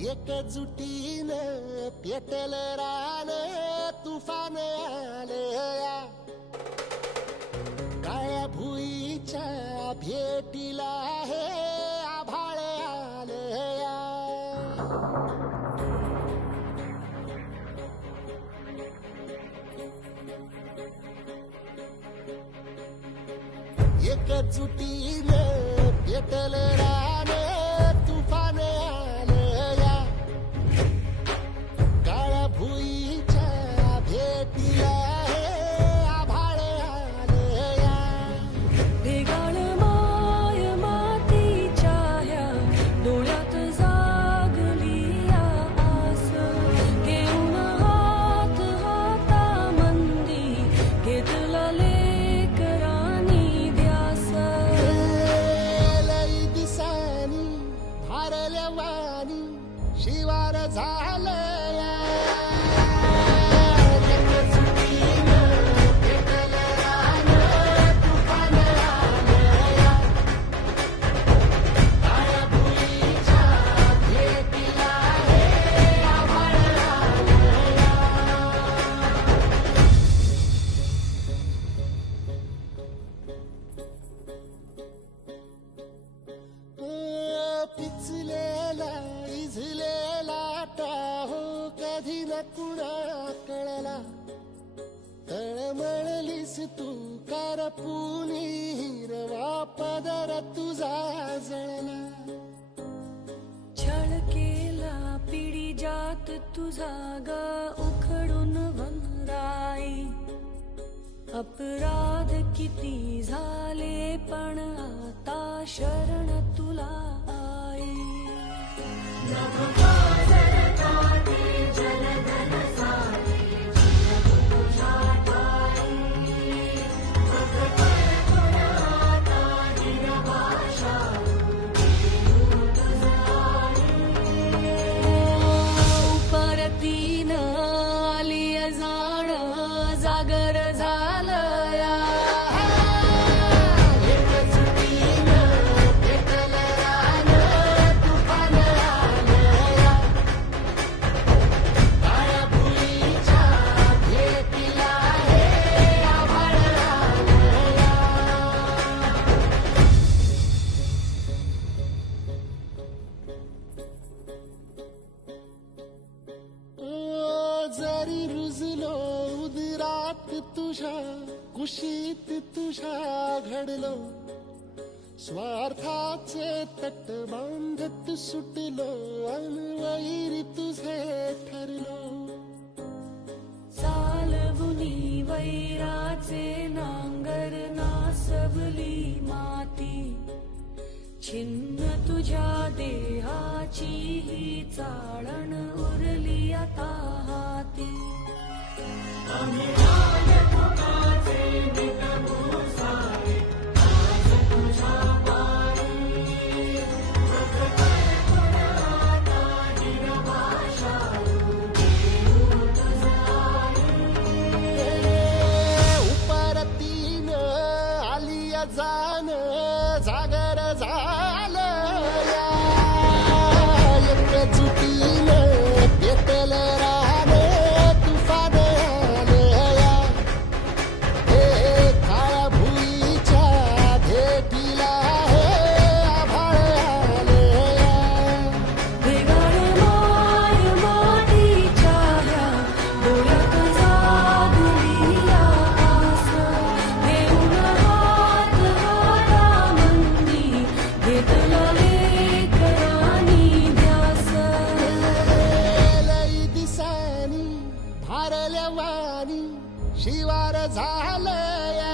एकजुटीनं पेटल रान तुफान आलया काळ्या भुईच्या भेटीला हे आभाळ आलया एकजुटीनं पेटल रान तुफान आलया काळ्या भुईच्या भेटीला हे आभाळ आलया ढेगाळ माय मातीच्या ह्या डोळ्यात जागली आस घेऊन हात हातामंदी घेतला लेकरांनी ध्यास लई दिसानी भारल्या वाणी शिवार झालया एकजुटीनं पेटल रान तुफान आलया काळ्या भुईच्या भेटीला हे आभाळ आलया पिचलेला इझलेला टाहो कधी न कुणा कळला तळमळलीस तू करपुनी हिरवा पदर तुझा जळला छळ केला पिढी जात तुझा ग उखडून वनराई अपराध किती झाले पण आता शरण तुला आई परतीनं आली जाण जागर झालया एकजुटीनं पेटल रान तुफान आलया काळ्या भुईच्या भेटीला हे आभाळ आलया जरी रुजलो उदरात तुझ्या कुशीत तुझ्या घडलो स्वार्थाचे तट बांधत सुटलो अनवैरी तुझे ठरलो चालवुनी वैराचे नांगर नासवली माती छिन्न तुझ्या देहाची ही चाळण उरली आता हाती उपरतीनं आली जाण जागर झालया एकजुटीनं पेटल रान तुफान आलया हे काळ्या भुईच्या भेटीला हे आभाळ आलया ढेगाळ माय मातीच्या ह्या डोळ्यात जागली आस घेऊन हात हातामंदी घेतला लेकरांनी ध्यास लई दिसानी भारल्या वाणी शिवार झालया